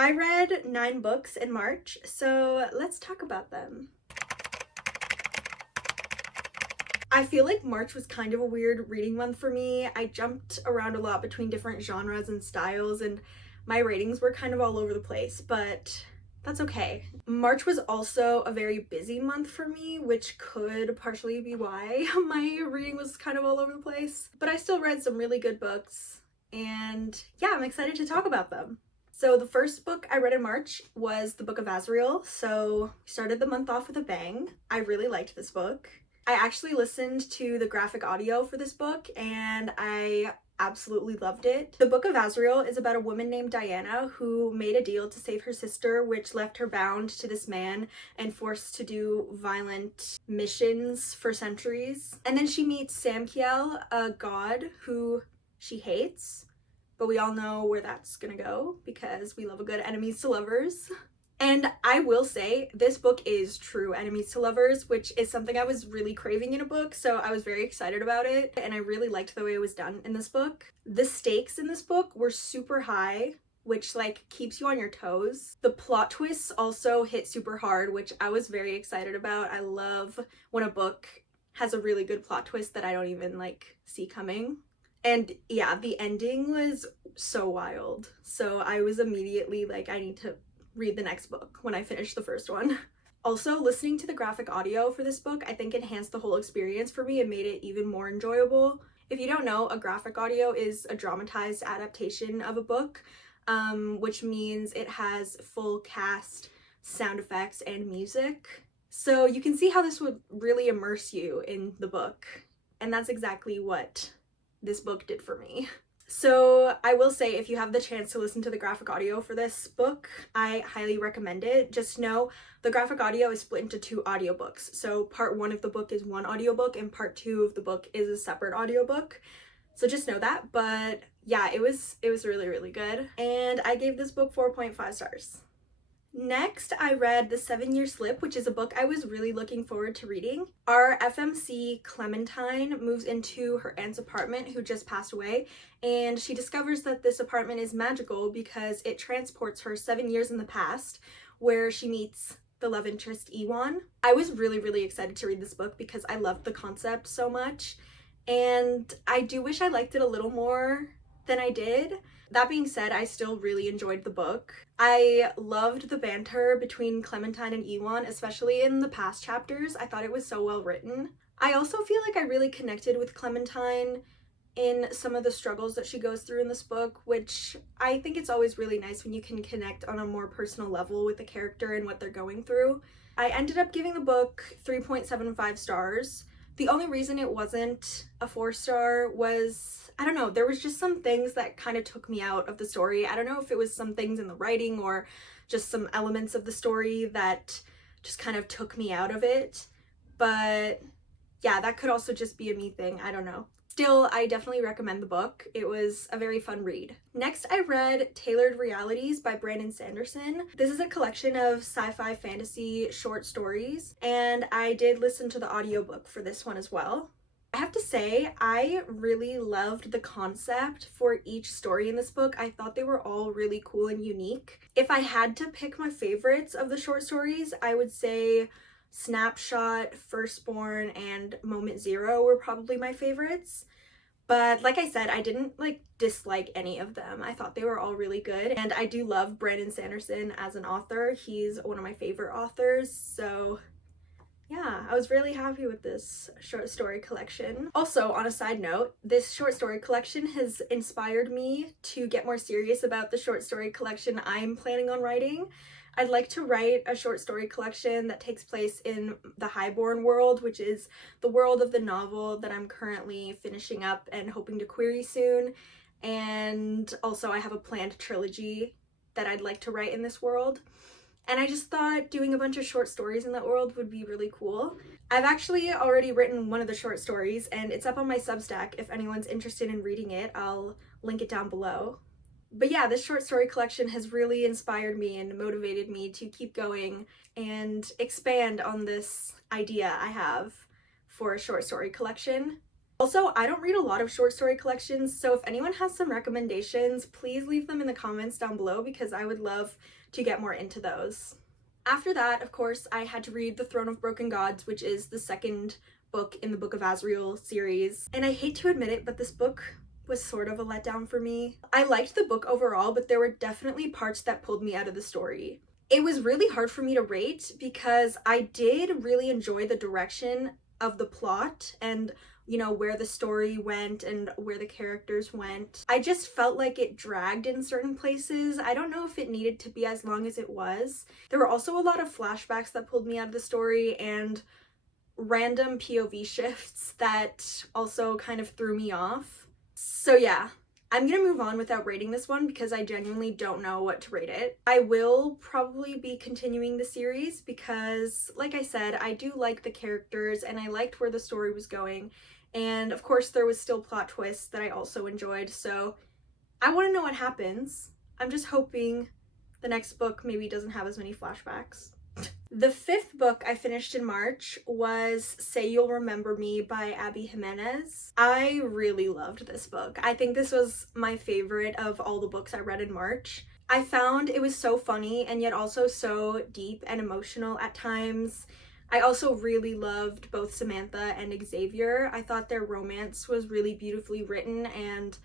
I read 9 books in March, so let's talk about them. I feel like March was kind of a weird reading month for me. I jumped around a lot between different genres and styles, and my ratings were kind of all over the place, but that's okay. March was also a very busy month for me, which could partially be why my reading was kind of all over the place. But I still read some really good books, and yeah, I'm excited to talk about them. So the first book I read in March was the Book of Azrael, so we started the month off with a bang. I really liked this book. I actually listened to the graphic audio for this book and I absolutely loved it. The Book of Azrael is about a woman named Diana who made a deal to save her sister, which left her bound to this man and forced to do violent missions for centuries. And then she meets Samkiel, a god who she hates, but we all know where that's gonna go because we love a good enemies to lovers. And I will say, this book is true enemies to lovers, which is something I was really craving in a book, so I was very excited about it, and I really liked the way it was done in this book. The stakes in this book were super high, which keeps you on your toes. The plot twists also hit super hard, which I was very excited about. I love when a book has a really good plot twist that I don't even see coming. And yeah, the ending was so wild. So I was immediately like, I need to read the next book when I finished the first one. Also, listening to the graphic audio for this book, I think enhanced the whole experience for me and made it even more enjoyable. If you don't know, a graphic audio is a dramatized adaptation of a book, which means it has full cast, sound effects, and music. So you can see how this would really immerse you in the book. And that's exactly what this book did for me. So I will say, if you have the chance to listen to the graphic audio for this book, I highly recommend it. Just know the graphic audio is split into 2 audiobooks. So part 1 of the book is one audiobook and part 2 of the book is a separate audiobook. So just know that. But yeah, it was really, really good. And I gave this book 4.5 stars. Next, I read The 7-Year Slip, which is a book I was really looking forward to reading. Our FMC Clementine moves into her aunt's apartment, who just passed away, and she discovers that this apartment is magical because it transports her 7 years in the past, where she meets the love interest Ewan. I was really, really excited to read this book because I loved the concept so much, and I do wish I liked it a little more than I did. That being said, I still really enjoyed the book. I loved the banter between Clementine and Ewan, especially in the past chapters. I thought it was so well written. I also feel like I really connected with Clementine in some of the struggles that she goes through in this book, which I think it's always really nice when you can connect on a more personal level with the character and what they're going through. I ended up giving the book 3.75 stars. The only reason it wasn't a 4-star was, I don't know, there was just some things that kind of took me out of the story. I don't know if it was some things in the writing or just some elements of the story that just kind of took me out of it. But yeah, that could also just be a me thing. I don't know. Still, I definitely recommend the book. It was a very fun read. Next, I read Tailored Realities by Brandon Sanderson. This is a collection of sci-fi fantasy short stories, and I did listen to the audiobook for this one as well. I have to say, I really loved the concept for each story in this book. I thought they were all really cool and unique. If I had to pick my favorites of the short stories, I would say Snapshot, Firstborn, and Moment Zero were probably my favorites. But like I said, I didn't dislike any of them. I thought they were all really good. And I do love Brandon Sanderson as an author. He's one of my favorite authors. So yeah, I was really happy with this short story collection. Also, on a side note, this short story collection has inspired me to get more serious about the short story collection I'm planning on writing. I'd like to write a short story collection that takes place in the Highborn world, which is the world of the novel that I'm currently finishing up and hoping to query soon. And also I have a planned trilogy that I'd like to write in this world. And I just thought doing a bunch of short stories in that world would be really cool. I've actually already written one of the short stories and it's up on my Substack. If anyone's interested in reading it, I'll link it down below. But yeah, this short story collection has really inspired me and motivated me to keep going and expand on this idea I have for a short story collection. Also, I don't read a lot of short story collections, so if anyone has some recommendations, please leave them in the comments down below because I would love to get more into those. After that, of course, I had to read The Throne of Broken Gods, which is the second book in the Book of Azriel series. And I hate to admit it, but this book was sort of a letdown for me. I liked the book overall, but there were definitely parts that pulled me out of the story. It was really hard for me to rate because I did really enjoy the direction of the plot and, you know, where the story went and where the characters went. I just felt like it dragged in certain places. I don't know if it needed to be as long as it was. There were also a lot of flashbacks that pulled me out of the story and random POV shifts that also kind of threw me off. So yeah, I'm gonna move on without rating this one because I genuinely don't know what to rate it. I will probably be continuing the series because, like I said, I do like the characters and I liked where the story was going. And of course, there was still plot twists that I also enjoyed, so I want to know what happens. I'm just hoping the next book maybe doesn't have as many flashbacks. The fifth book I finished in March was Say You'll Remember Me by Abby Jimenez. I really loved this book. I think this was my favorite of all the books I read in March. I found it was so funny and yet also so deep and emotional at times. I also really loved both Samantha and Xavier. I thought their romance was really beautifully written and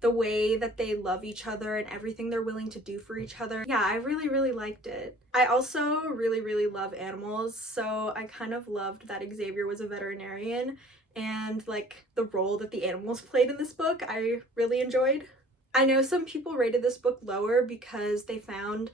the way that they love each other and everything they're willing to do for each other. Yeah, I really liked it. I also really love animals, so I kind of loved that Xavier was a veterinarian and like the role that the animals played in this book I really enjoyed. I know some people rated this book lower because they found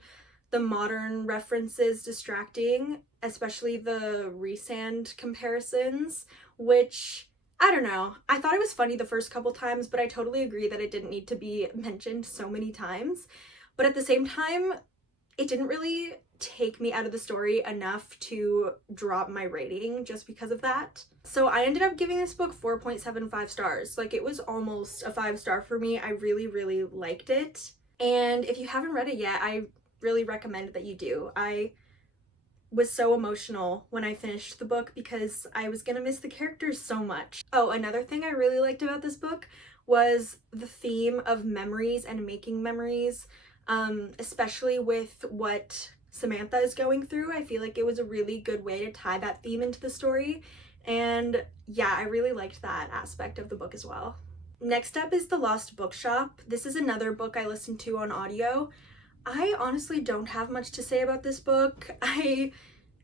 the modern references distracting, especially the Rhysand comparisons, which I don't know. I thought it was funny the first couple times, but I totally agree that it didn't need to be mentioned so many times. But at the same time, it didn't really take me out of the story enough to drop my rating just because of that. So I ended up giving this book 4.75 stars. Like, it was almost a 5-star for me. I really liked it. And if you haven't read it yet, I really recommend that you do. I was so emotional when I finished the book because I was gonna miss the characters so much. Oh, another thing I really liked about this book was the theme of memories and making memories, especially with what Samantha is going through. I feel like it was a really good way to tie that theme into the story, and yeah, I really liked that aspect of the book as well. Next up is The Lost Bookshop. This is another book I listened to on audio. I honestly don't have much to say about this book. I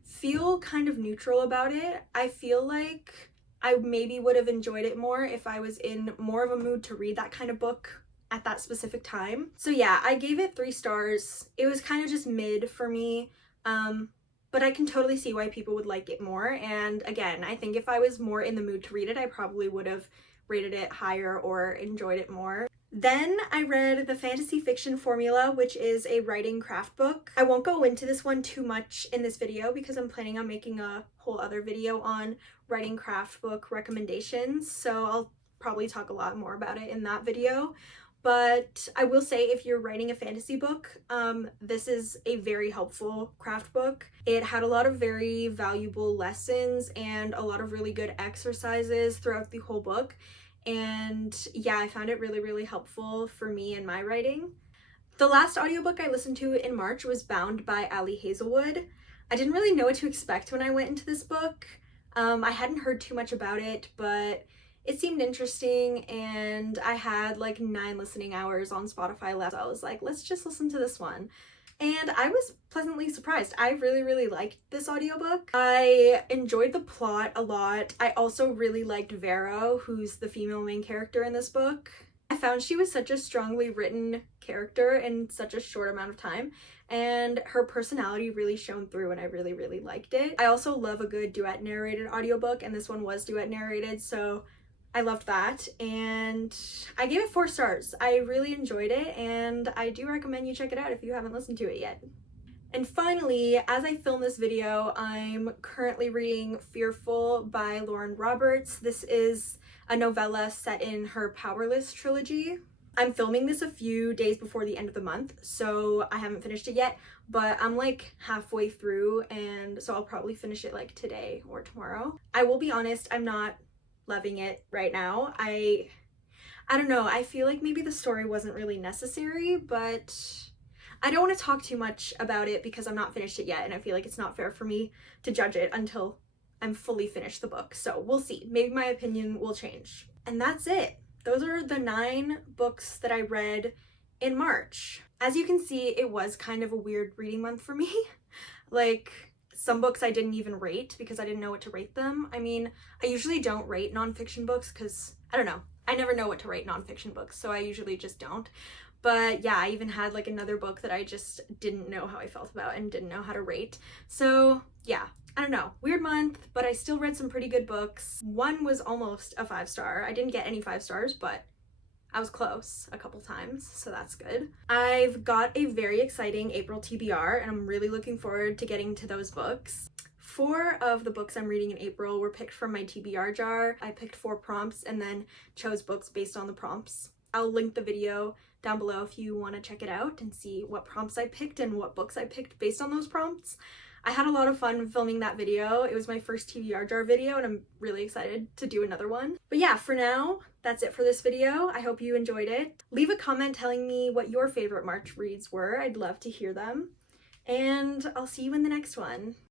feel kind of neutral about it. I feel like I maybe would have enjoyed it more if I was in more of a mood to read that kind of book at that specific time. So yeah, I gave it 3 stars. It was kind of just mid for me, but I can totally see why people would like it more. And again, I think if I was more in the mood to read it, I probably would have rated it higher or enjoyed it more. Then I read The Fantasy Fiction Formula, which is a writing craft book. I won't go into this one too much in this video because I'm planning on making a whole other video on writing craft book recommendations, so I'll probably talk a lot more about it in that video. But I will say, if you're writing a fantasy book, this is a very helpful craft book. It had a lot of very valuable lessons and a lot of really good exercises throughout the whole book. And yeah, I found it really helpful for me in my writing. The last audiobook I listened to in March was Bound by Ali Hazelwood. I didn't really know what to expect when I went into this book. I hadn't heard too much about it, but it seemed interesting, and I had like 9 listening hours on Spotify left. So I was like, let's just listen to this one. And I was pleasantly surprised. I really liked this audiobook. I enjoyed the plot a lot. I also really liked Vero, who's the female main character in this book. I found she was such a strongly written character in such a short amount of time, and her personality really shone through, and I really liked it. I also love a good duet narrated audiobook, and this one was duet narrated, so I loved that, and I gave it 4 stars. I really enjoyed it, and I do recommend you check it out if you haven't listened to it yet. And finally, as I film this video, I'm currently reading Fearful by Lauren Roberts. This is a novella set in her Powerless trilogy. I'm filming this a few days before the end of the month, so I haven't finished it yet, but I'm like halfway through, and so I'll probably finish it like today or tomorrow. I will be honest, I'm not loving it right now. I don't know, I feel like maybe the story wasn't really necessary, but I don't want to talk too much about it because I'm not finished it yet, and I feel like it's not fair for me to judge it until I'm fully finished the book. So we'll see. Maybe my opinion will change. And that's it. Those are the 9 books that I read in March. As you can see, it was kind of a weird reading month for me. Like, some books I didn't even rate because I didn't know what to rate them. I mean, I usually don't rate nonfiction books because, I don't know, I never know what to rate nonfiction books, so I usually just don't. But yeah, I even had like another book that I just didn't know how I felt about and didn't know how to rate. So yeah, I don't know, weird month, but I still read some pretty good books. One was almost a 5-star. I didn't get any 5 stars, but I was close a couple times, so that's good. I've got a very exciting April TBR, and I'm really looking forward to getting to those books. 4 of the books I'm reading in April were picked from my TBR jar. I picked 4 prompts and then chose books based on the prompts. I'll link the video down below if you want to check it out and see what prompts I picked and what books I picked based on those prompts. I had a lot of fun filming that video. It was my first TBR jar video and I'm really excited to do another one. But yeah, for now, that's it for this video. I hope you enjoyed it. Leave a comment telling me what your favorite March reads were. I'd love to hear them. And I'll see you in the next one.